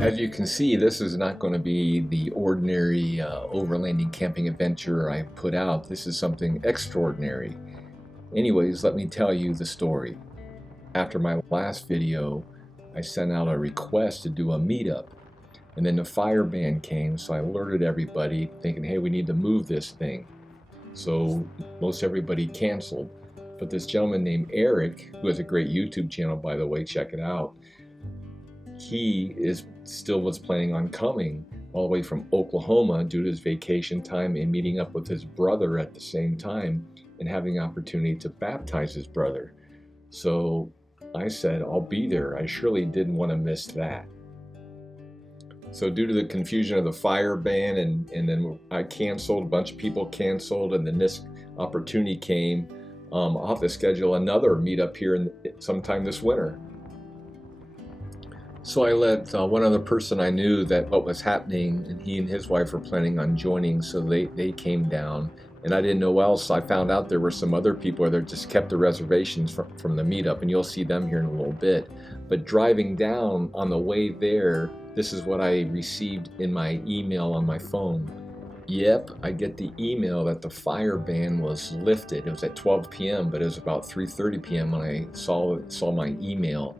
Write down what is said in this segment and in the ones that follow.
As you can see, this is not going to be the ordinary overlanding camping adventure I put out. This is something extraordinary. Anyways, let me tell you the story. After my last video, I sent out a request to do a meetup. And then the fire ban came, so I alerted everybody thinking, hey, we need to move this thing. So most everybody canceled. But this gentleman named Eric, who has a great YouTube channel, by the way, check it out. He still was planning on coming all the way from Oklahoma due to his vacation time and meeting up with his brother at the same time and having the opportunity to baptize his brother. So I said, I'll be there. I surely didn't want to miss that. So due to the confusion of the fire ban and then I canceled, a bunch of people canceled, and then this opportunity came. I'll have to schedule another meetup here sometime this winter. So I let one other person I knew that what was happening, and he and his wife were planning on joining, so they came down, and I didn't know else. I found out there were some other people that just kept the reservations from the meetup, and you'll see them here in a little bit. But driving down on the way there, this is what I received in my email on my phone. Yep, I get the email that the fire ban was lifted. It was at 12 p.m., but it was about 3:30 p.m. when I saw my email.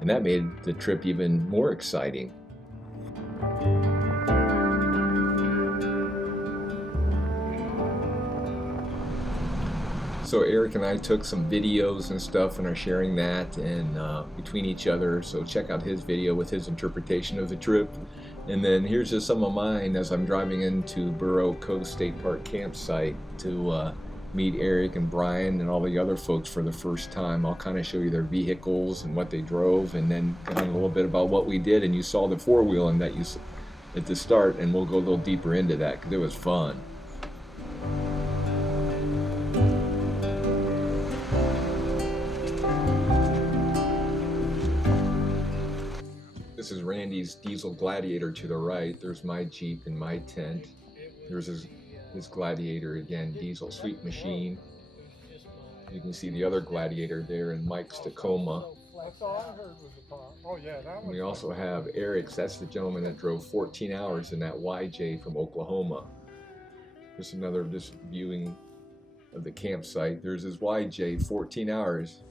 And that made the trip even more exciting. So Eric and I took some videos and stuff and are sharing that and between each other. So check out his video with his interpretation of the trip. And then here's just some of mine as I'm driving into Burro Coast State Park campsite to meet Eric and Brian and all the other folks for the first time. I'll kind of show you their vehicles and what they drove, and then kind of a little bit about what we did. And you saw the four-wheeling that you at the start, and we'll go a little deeper into that because it was fun. This is Randy's diesel Gladiator to the right. There's my Jeep and my tent. There's his Gladiator again, diesel sweet machine. You can see the other Gladiator there in Mike's Tacoma. We also have Eric's. That's the gentleman that drove 14 hours in that YJ from Oklahoma. There's another just viewing of the campsite. There's his YJ, 14 hours.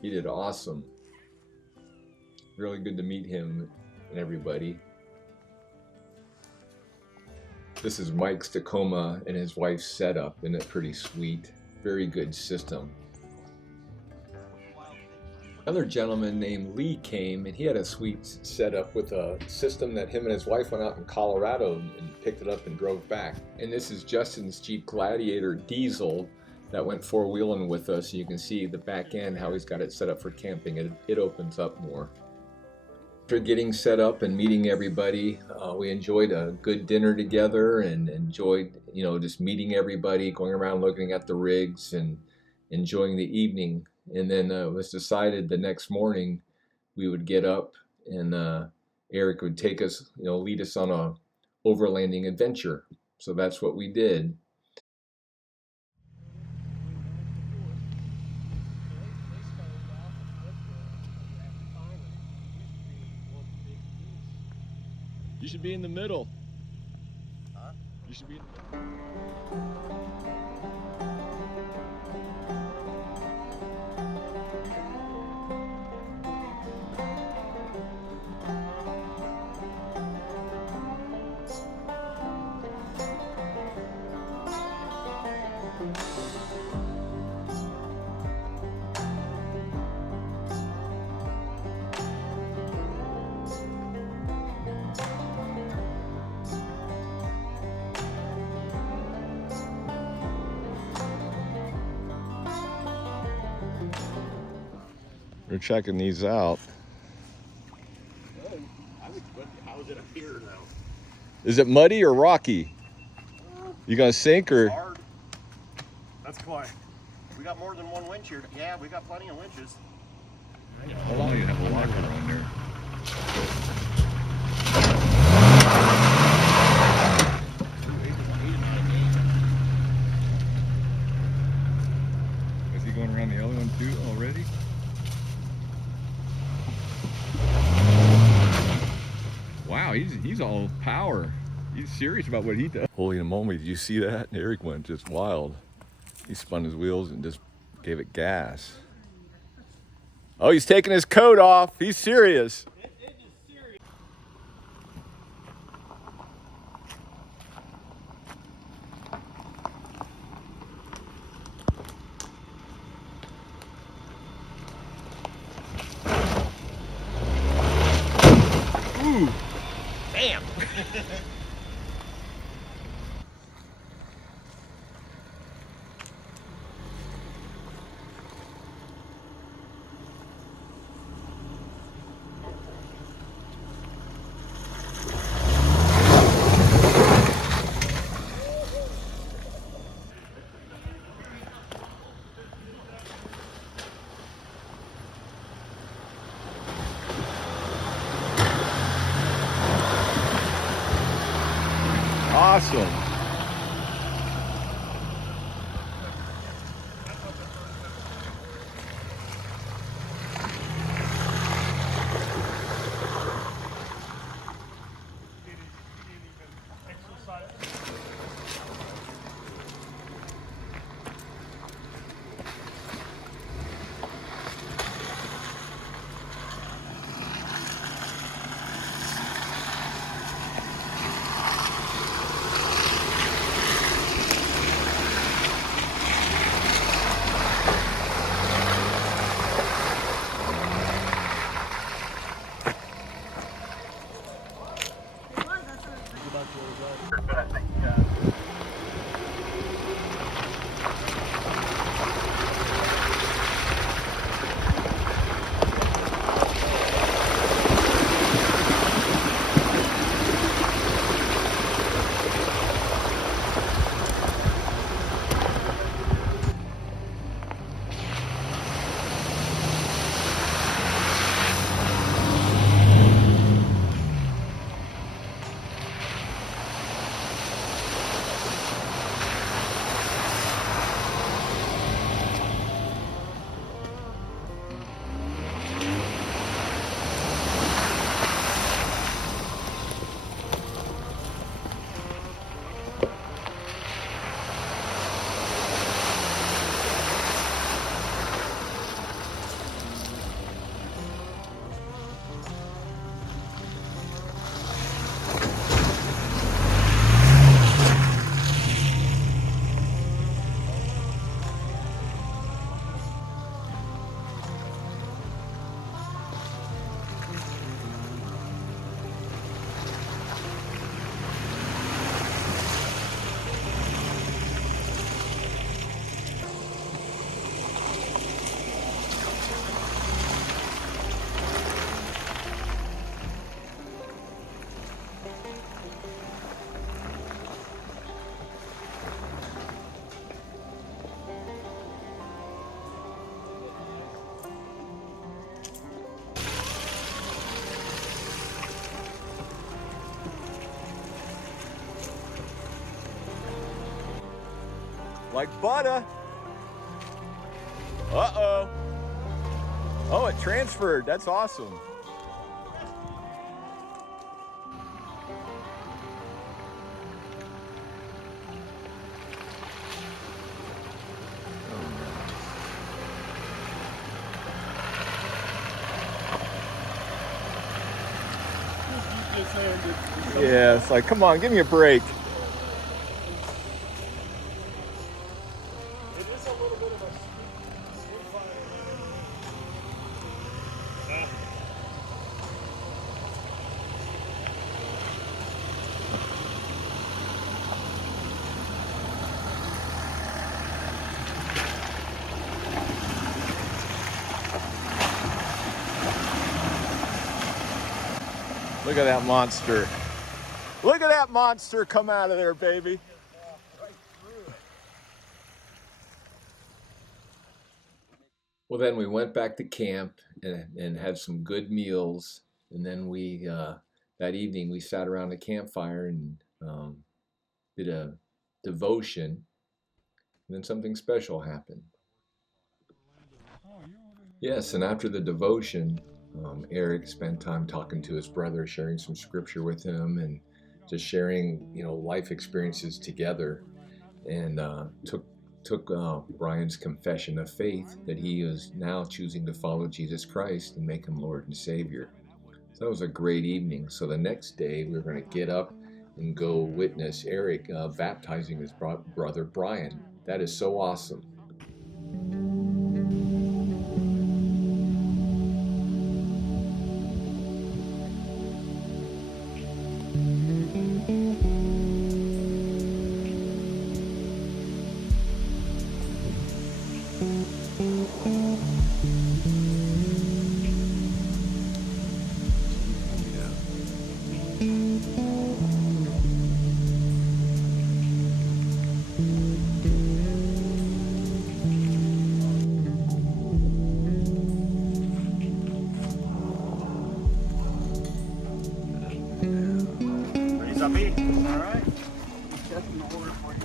He did awesome. Really good to meet him and everybody. This is Mike's Tacoma and his wife's setup, and it's pretty sweet. Very good system. Another gentleman named Lee came, and he had a sweet setup with a system that him and his wife went out in Colorado and picked it up and drove back. And this is Justin's Jeep Gladiator diesel that went four-wheeling with us. You can see the back end, how he's got it set up for camping. It opens up more. After getting set up and meeting everybody, we enjoyed a good dinner together and enjoyed, just meeting everybody, going around looking at the rigs and enjoying the evening. And then it was decided the next morning we would get up and Eric would take us, lead us on a overlanding adventure. So that's what we did. You should be in the middle. Huh? You should be in the middle. We're checking these out. How is it up here now? Is it muddy or rocky? You gonna sink or? Hard. That's why. We got more than one winch here. Yeah, we got plenty of winches. How long you have a locker on there? Is he going around the other one too already? Wow. he's all power. He's serious about what he does. Holy moly, did you see that? Eric went just wild. He spun his wheels and just gave it gas. Oh, he's taking his coat off. He's serious. Ooh, bam. Awesome. Like butter. Uh-oh. Oh, it transferred. That's awesome. Yeah, it's like, come on, give me a break. It is a little bit of a sweet fire. Look at that monster. Look at that monster come out of there, baby. Well, then we went back to camp and had some good meals. And then we, that evening, we sat around a campfire and did a devotion. And then something special happened. Yes, and after the devotion, Eric spent time talking to his brother, sharing some scripture with him, and just sharing, life experiences together. And took Brian's confession of faith that he is now choosing to follow Jesus Christ and make him Lord and Savior. So that was a great evening. So the next day we were going to get up and go witness Eric baptizing his brother Brian. That is so awesome. All right.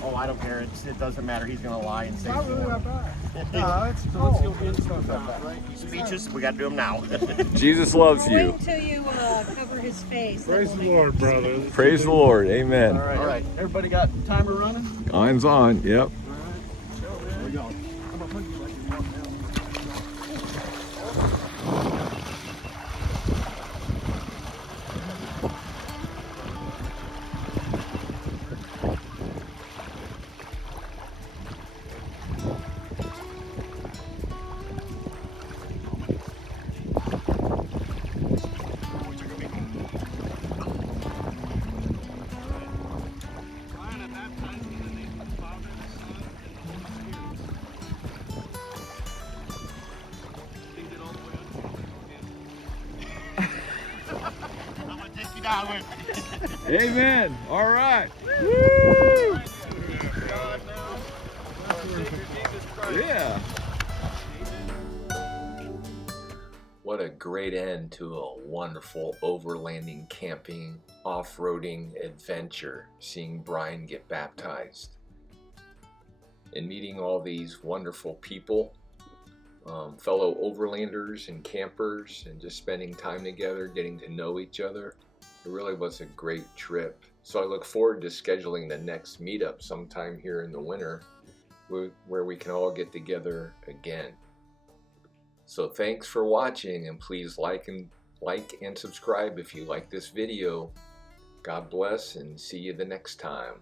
Oh, I don't care. It doesn't matter. He's gonna lie and say. Not really that bad. No, it's cool. Let's go get stuff out, right? Speeches, we got to do them now. Jesus loves Wait you. until you cover his face. Praise the Lord, brother. Praise the Lord. Amen. All right. Everybody got timer running? Mine's on. Yep. Here we go. Amen. All right. Woo! Yeah. What a great end to a wonderful overlanding, camping, off-roading adventure, seeing Brian get baptized and meeting all these wonderful people, fellow overlanders and campers, and just spending time together, getting to know each other. It really was a great trip. So I look forward to scheduling the next meetup sometime here in the winter where we can all get together again. So thanks for watching, and please like and subscribe if you like this video. God bless, and see you the next time.